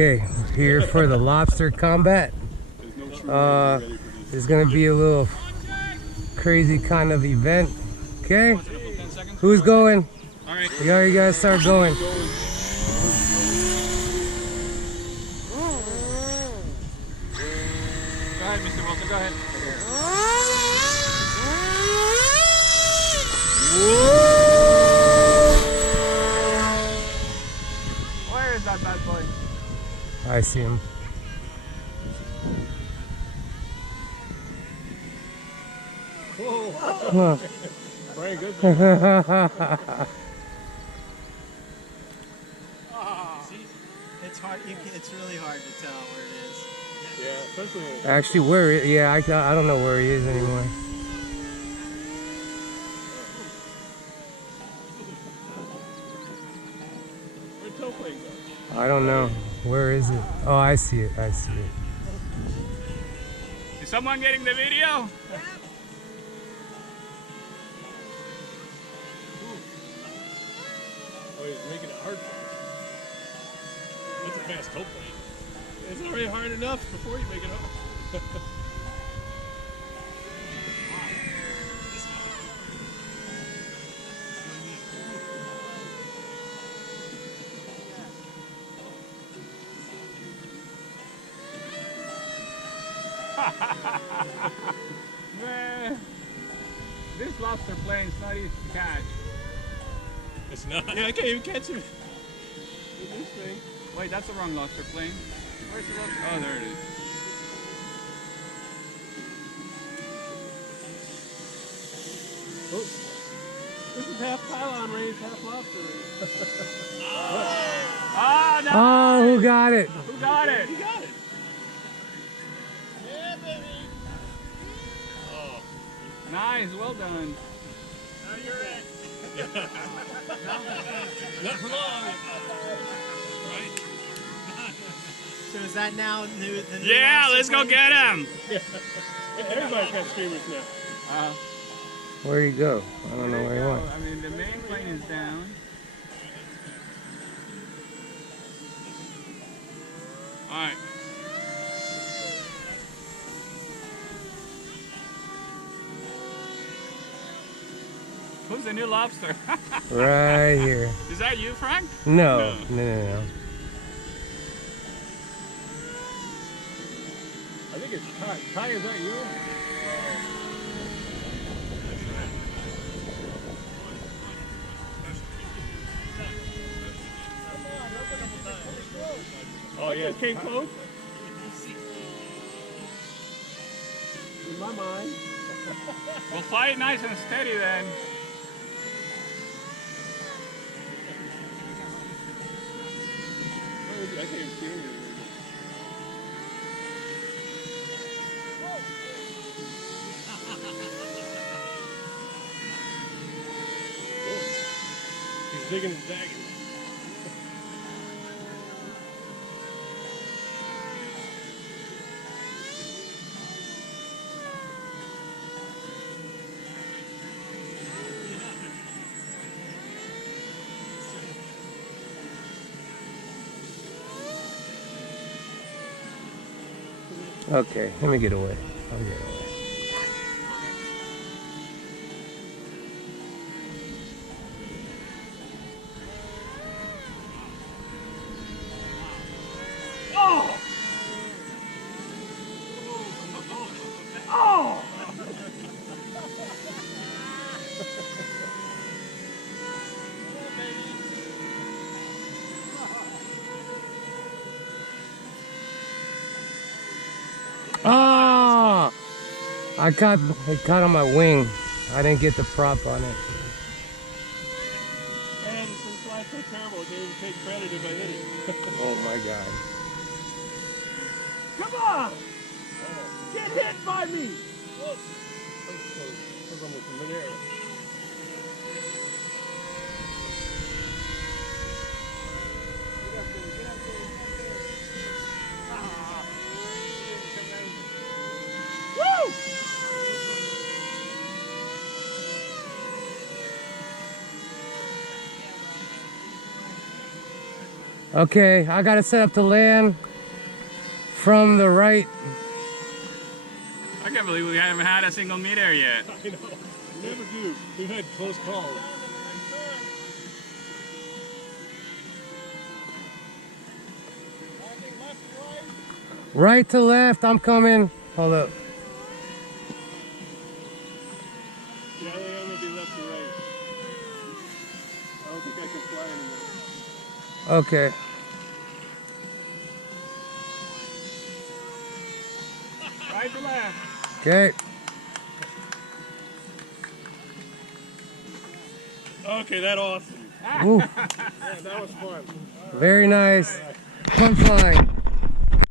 Okay, we're here for the Lobster Combat. It's gonna be a little crazy kind of event. Okay, who's going? All right, You already gotta start going. go ahead, Mr. Wilson, go ahead. Where is that bad boy? I see him. Whoa. Very good. See, it's hard. It's really hard to tell where it is. Yeah, especially. Actually, where? Yeah, I don't know where he is anymore. Where'd toe plane go? I don't know. Where is it? Oh, I see it. I see it. Is someone getting the video? Oh, he's making it hard for him. That's a fast toe plane. It's already hard enough before you make it hard. Man, this lobster plane's not easy to catch. It's not? Yeah, I can't even catch him. With this thing. Wait, that's the wrong lobster plane. Where's the lobster? Oh, there it is. Oops. This is half pylon raised, half lobster raised. Ah, no! Oh, who got it? Who got it? He got it. Yeah, baby. Oh. Nice, well done. Now you're it. Not for long. Right? So is that now the new Yeah, lobster let's go plane? get him. Everybody's got streamers now. Where'd he go? I don't know where he went. I mean, the main plane is down. All right. Who's the new lobster? Right here. Is that you, Frank? No, no. I think it's Ty. Ty, is that you? Oh yeah, it came close. In my mind. We'll fly it nice and steady then. I can't even see anything. He's digging and zagging. Okay, let me get away. I'll get away. Oh! Oh! Ah! It caught on my wing. I didn't get the prop on it. And since I so terrible, I didn't even take credit if I hit it. Oh my god. Come on! Get hit by me! Whoa. That was almost in midair. Get up there, get up there, get up there. Ah. Woo! Okay, I got it set up to land from the right. I can't believe we haven't had a single midair yet. I know. We never do. We've had close calls. Right to left, I'm coming. Hold up. Yeah, I'm gonna be left to right. I don't think I can fly anymore. Okay. Right to left. Okay. Okay, that awesome. Ooh, Yeah, that was fun. very nice. Fun flying.